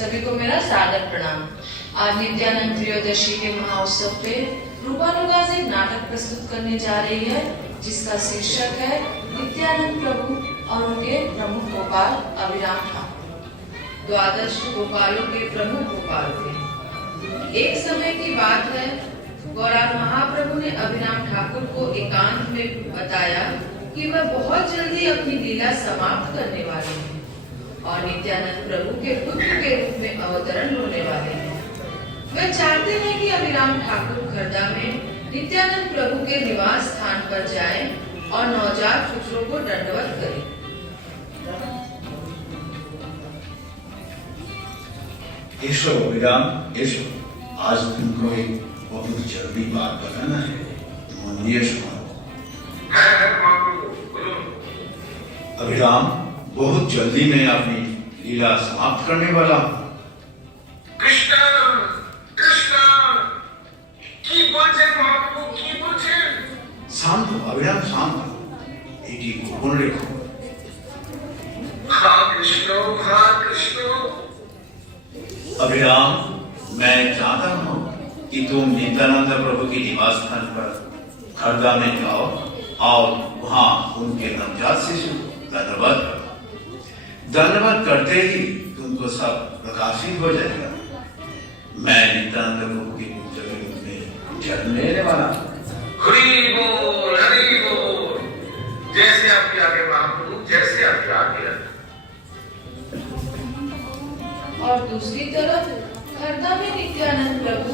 सभी को मेरा सादर प्रणाम। आज नित्यानंद त्रयोदशी के महाउत्सव पे रूपानुगाज एक नाटक प्रस्तुत करने जा रही है, जिसका शीर्षक है नित्यानंद प्रभु और उनके प्रमुख गोपाल अभिराम ठाकुर। द्वादश गोपालों के प्रमुख गोपाल थे। एक समय की बात है, गौरांग महाप्रभु ने अभिराम ठाकुर को एकांत में बताया कि वह बहुत जल्दी अपनी लीला समाप्त करने वाले हैं और नित्यानंद प्रभु के पुत्र के रूप में अवतरण होने वाले हैं। वे चाहते हैं कि अभिराम ठाकुर खर्दा में नित्यानंद प्रभु के निवास स्थान पर जाएं और नवजात पुत्रों को दंडवत करें। यशो अभिराम, यशो, आज तुमको एक बहुत जरूरी बात बताना है, तुम ये सुनो। अभिराम, बहुत जल्दी मैं अपनी लीला समाप्त करने वाला हूँ। कृष्ण कृष्ण की बोलছেন মহাপ্রভু, की बोलছেন? शांत हो अभिराम, शांत हो, एटी गोपन रखो। हाँ कृष्ण, हाँ कृष्ण। अभिराम, मैं चाहता हूँ कि तुम नित्यानंद प्रभु के निवास स्थान पर खर्दा में जाओ और वहाँ उनके नवजात शिशु धन्यवाद करो। धन्यवाद करते ही तुमको सब प्रकाशित हो जाएगा। मैं नित्यानंद प्रभु की पूजा के रूप में जन्म लेने वाला हूँ। हरि बोल, हरि बोल। जैसे आपकी आज्ञा महाप्रभु, जैसे आपकी आज्ञा। और दूसरी तरफ खर्दा में नित्यानंद प्रभु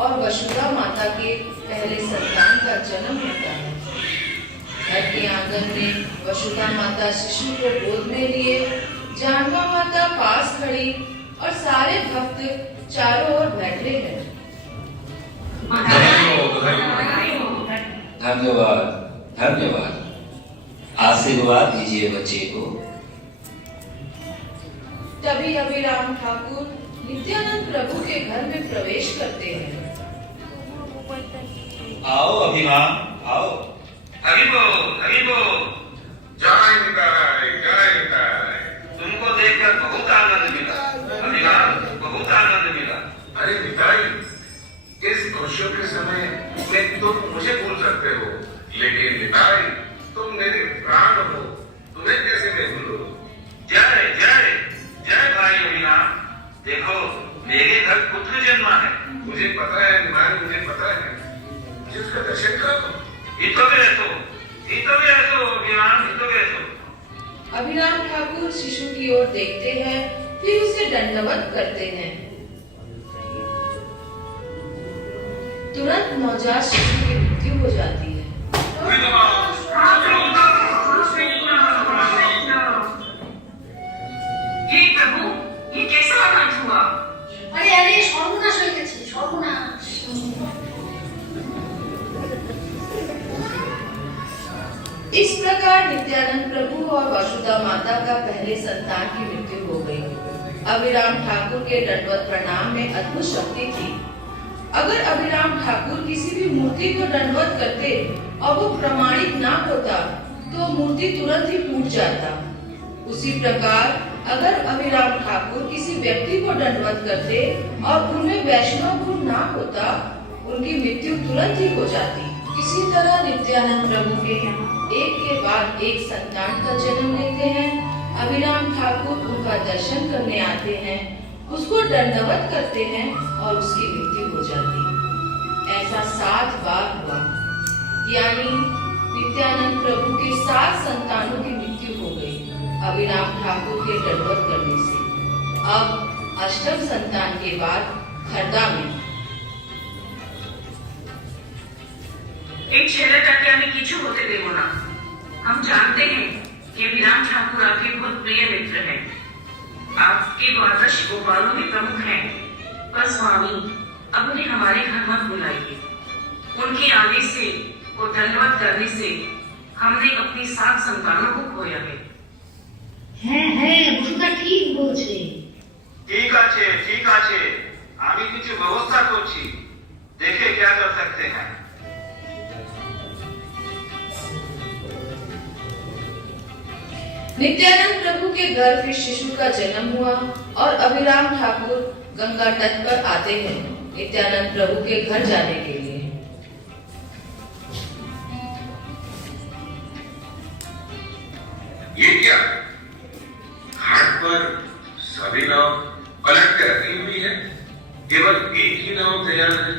और वसुधा माता के पहले संतान का जन्म होता है। घर के आंगन में वसुधा माता शिशु को गोद में लिए, जानवा माता पास खड़ी और सारे भक्त चारों ओर बैठे हैं। धन्यवाद, धन्यवाद। आशीर्वाद दीजिए बच्चे को। तभी अभिराम ठाकुर नित्यानंद प्रभु के घर में प्रवेश करते हैं। आओ अभिराम, आओ। हरि बोल, हरि बोल। जय निताय, जय निताय। तुमको देखकर बहुत आनंद मिला अभिराम, बहुत आनंद मिला। अरे निताई, इस खुशियों के समय में तुम मुझे भूल सकते हो, लेकिन निताई तुम मेरे प्राण हो, तुम्हें कैसे मैं भूलूं? जय जय जय भाई अभिराम। देखो मेरे घर पुत्र जन्मा है। मुझे पता है निमाई, मुझे पता है। जिसका दर्शन करो। अभिराम ठाकुर शिशु की ओर देखते हैं, फिर उसे दंडवत करते हैं। तुरंत नवजात शिशु की मृत्यु हो जाती है। हे प्रभु, ये कैसा अनर्थ हुआ? अरे अरे सर्वनाश हो গেছে, सर्वनाश। इस प्रकार नित्यानंद प्रभु और वसुधा माता का पहले संतान की मृत्यु हो गई। अभिराम ठाकुर के दंडवत प्रणाम में अद्भुत शक्ति थी। अगर अभिराम ठाकुर किसी भी मूर्ति को दंडवत करते और वो प्रमाणिक ना होता तो मूर्ति तुरंत ही टूट जाता। उसी प्रकार अगर अभिराम ठाकुर किसी व्यक्ति को दंडवत करते और उनमें वैष्णव गुण ना होता, उनकी मृत्यु तुरंत ही हो जाती। इसी तरह नित्यानंद प्रभु के एक के बाद एक संतान का जन्म लेते हैं। अभिराम ठाकुर उनका दर्शन करने आते हैं, उसको दंडवत करते हैं और उसकी मृत्यु हो जाती। ऐसा 7 बार हुआ, यानी नित्यानंद प्रभु के 7 संतानों की मृत्यु हो गई अभिराम ठाकुर के दंडवत करने से। अब 8वें संतान के बाद खर्दा में एक ছেলেটাকে আমি কিছু হতে দেব না। हम जानते हैं कि अभिराम ठाकुर आपके बहुत प्रिय मित्र हैं। आपके द्वादश गोपालों में प्रमुख हैं। पर स्वामी, अब उन्हें हमारे घर मत बुलाइए। उनके आने से और दंडवत करने से हमने अपनी 7 संतानों को खोया है। হ্যাঁ হ্যাঁ, বসুধা ঠিক বলছে। ठीक আছে, ठीक আছে। আমি কিছু ব্যবস্থা করছি। देखे क्या कर सकते हैं। नित्यानंद प्रभु के घर फिर शिशु का जन्म हुआ और अभिराम ठाकुर गंगा तट पर आते हैं नित्यानंद प्रभु के घर जाने के लिए। ये क्या? घाट पर सभी नाव पलट कर रखी हुई है, केवल एक ही नाव तैयार है।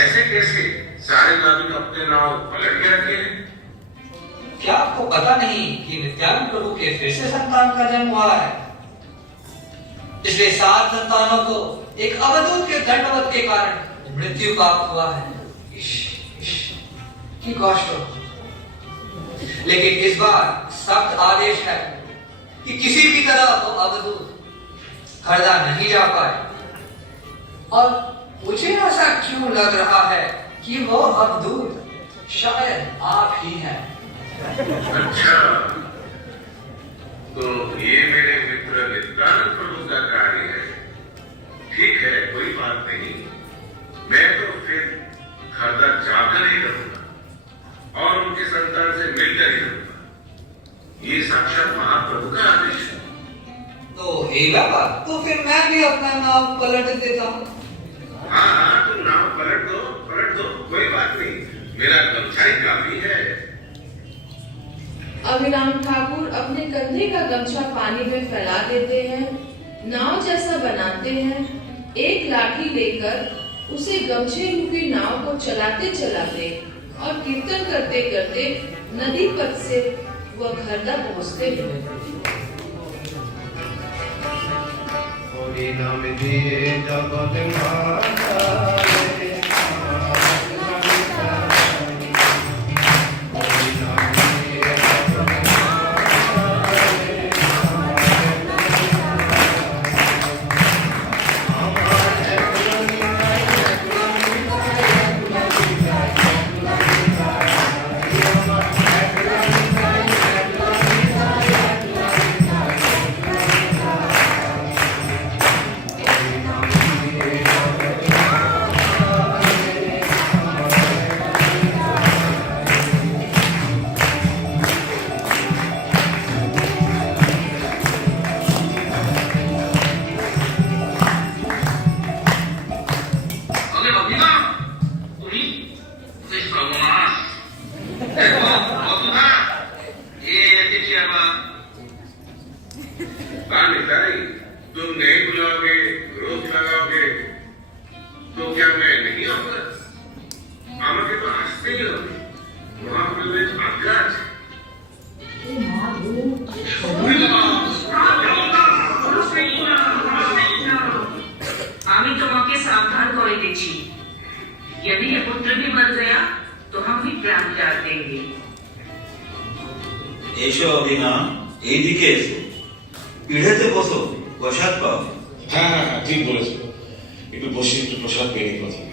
ऐसे कैसे सारे नाविक अपने नाव पलट के रखे हैं? क्या आपको पता नहीं कि नित्यानंद प्रभु के फिर से संतान का जन्म हुआ है? पिछले 7 संतानों को एक अवधूत के दंडवत के कारण मृत्यु प्राप्त हुआ है। की कष्ट हो। लेकिन इस बार सख्त आदेश है कि किसी भी तरह वो अवधूत खरदा नहीं जा पाए। और मुझे ऐसा क्यों लग रहा है कि वो अवधूत शायद आप ही हैं। अच्छा, तो ये मेरे मित्र नित्यानंद प्रभु का कार्य है। ठीक है, कोई बात नहीं। मैं तो फिर खरदा जाकर ही रहूंगा और उनके संतान से मिलकर ही रहूंगा। ये साक्षात महाप्रभु का आदेश है। तो हे बाबा, तो फिर मैं भी अपना नाव पलट देता हूँ। हाँ, तुम नाव पलट दो, कोई बात नहीं। मेरा गमछा ही काफी है। अभिराम ठाकुर अपने कंधे का गमछा पानी में फैला देते हैं, नाव जैसा बनाते हैं, एक लाठी लेकर उसे गमछे रूपी नाव को चलाते चलाते और कीर्तन करते करते नदी पथ से वह खरदा पहुँचते हैं। नाम दिए जगत माता तुम नहीं बुलाओगे, रोक लगाओगे, तो क्या मैं नहीं आऊंगा? আমাকে তো আসতেই হবে। মহাপ্রভুর আজ্ঞা আছে। আমি তোমাকে সাবধান করে দিচ্ছি, यदि ये पुत्र भी मर गया तो हम भी प्राण त्याग देंगे। এসো অভিনা, এইদিকে এসো, পিড়েতে বসো, প্রসাদ পাও। হ্যাঁ হ্যাঁ হ্যাঁ, ঠিক বলেছো। একটু বসে একটু প্রসাদ পেয়ে নিই প্রথমে।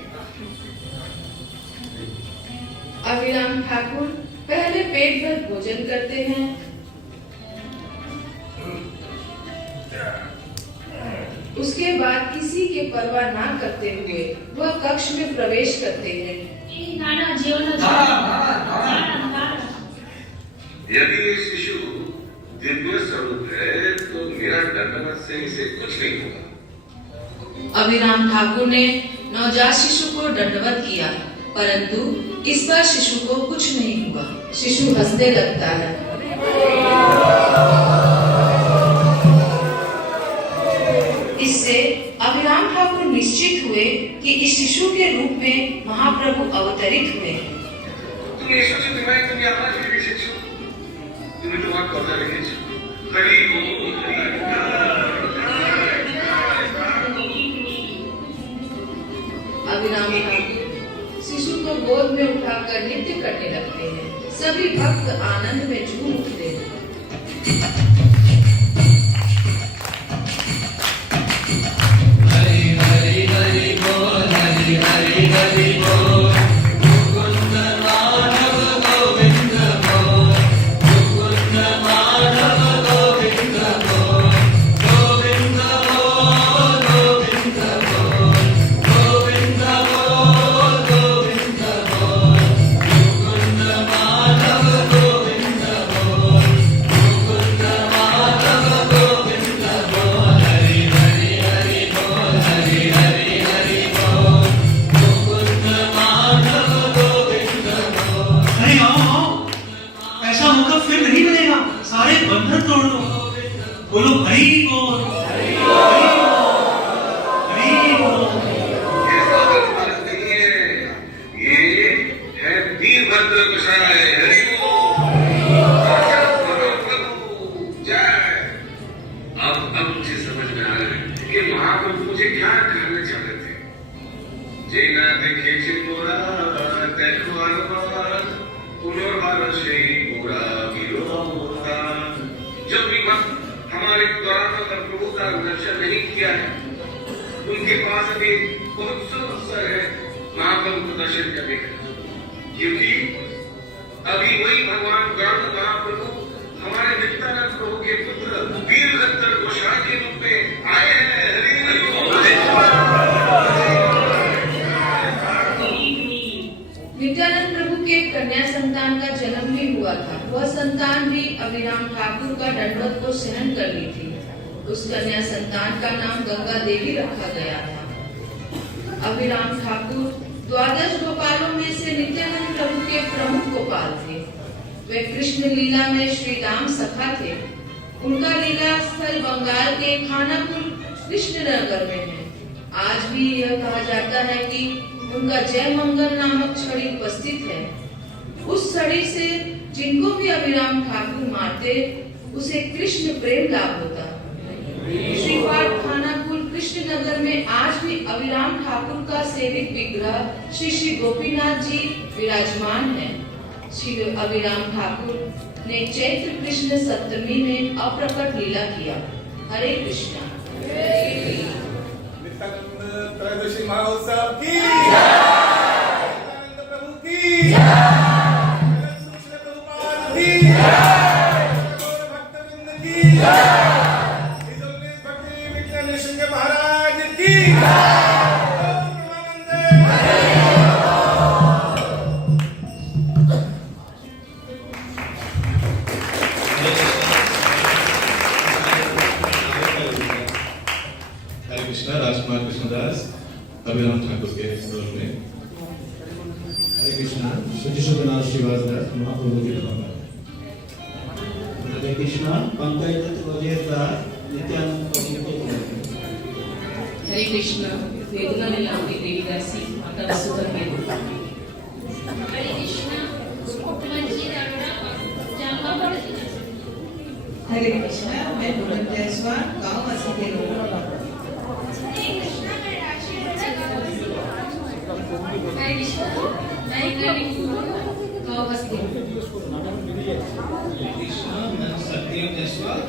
अभिराम ठाकुर पहले पेट भर भोजन करते हैं, उसके बाद किसी के परवाह ना करते हुए वह कक्ष में प्रवेश करते हैं। यदि ये शिशु दिव्य स्वरूप है तो मेरा दंडवत से इसे कुछ नहीं होगा। अभिराम ठाकुर ने नवजात शिशु को दंडवत किया, परंतु इस बार शिशु को कुछ नहीं हुआ। शिशु हंसने लगता है। इससे अभिराम ठाकुर निश्चित हुए कि इस शिशु के रूप में महाप्रभु अवतरित हुए। তুমি এসেছো, তুমি আমার ফিরে এসেছো। তুমি তোমার কথা রেখেছো। হরি বল, হরি বল। अभिराम ठाकुर शिशु को गोद में उठाकर नृत्य करने लगते हैं। सभी भक्त आनंद में झूम उठते हैं। मुझे क्या कहना चाहते थे যে না দেখেছি মোরা দেখো আরবার পুনর্বার সেই মোরা বিরোধা जब भी वक्त हमारे द्वारा पर प्रभु का दर्शन नहीं किया है उनके पास अभी बहुत सा अवसर है महाप्रभु को दर्शन करने का क्योंकि अभी वही भगवान गौर महाप्रभु हमारे नित्यानंद प्रभु के पुत्र वीरभद्र गोसाई के रूप में आए हैं हरि हरि बोल। नित्यानंद प्रभु के कन्या संतान का जन्म भी हुआ था। वह संतान भी अभिराम ठाकुर का दंडवत को सहन कर ली थी। उस कन्या संतान का नाम गंगा देवी रखा गया था। अभिराम ठाकुर 12 गोपालों में से नित्यानंद प्रभु के प्रमुख गोपाल थे। वे कृष्ण लीला में श्री राम सखा थे। उनका लीला स्थल बंगाल के खानापुर कृष्णनगर में है। आज भी यह कहा जाता है कि उनका जय मंगल नामक छड़ी उपस्थित है। उस छड़ी से जिनको भी अभिराम ठाकुर मारते उसे कृष्ण प्रेम लाभ होता। श्रीपाद खानापुर कृष्णनगर में आज भी अभिराम ठाकुर का सेवित विग्रह श्री श्री गोपीनाथ जी विराजमान है। श्री अभिराम ठाकुर ने चैत्र कृष्ण सप्तमी में अप्रकट लीला किया। हरे कृष्णा। त्रयोदशी महोत्सव की नित्यानंद प्रभु की कृष्ण प्रभुपाद की गौर भक्तवृंद की भक्ति विज्ञान सिंह महाराज की हरे कृष्णा। राजकुमार कृष्णदास अभिराम ठाकुर के रोल में। हरे कृष्णा। शुचिशुभनाथ श्रीवास दास महाप्रभु के रोल में। हरे कृष्णा। पंकज दत्त वजीर दास नित्यानंद प्रभु के रोल में। हरे कृष्णा। वेदना लीलावती देवी दासी माता वसुधा के रूप में। हरे कृष्णा। मंजीर अरोड़ा जामापुर जिला। हरे कृष्णा। मैं पूनम जायसवाल गांव वासी के रूप में। हरे कृष्णा। मैं राशि हरे कृष्णा। मैं गाँव वासी। कृष्णा। मैं सत्यम जायसवाल।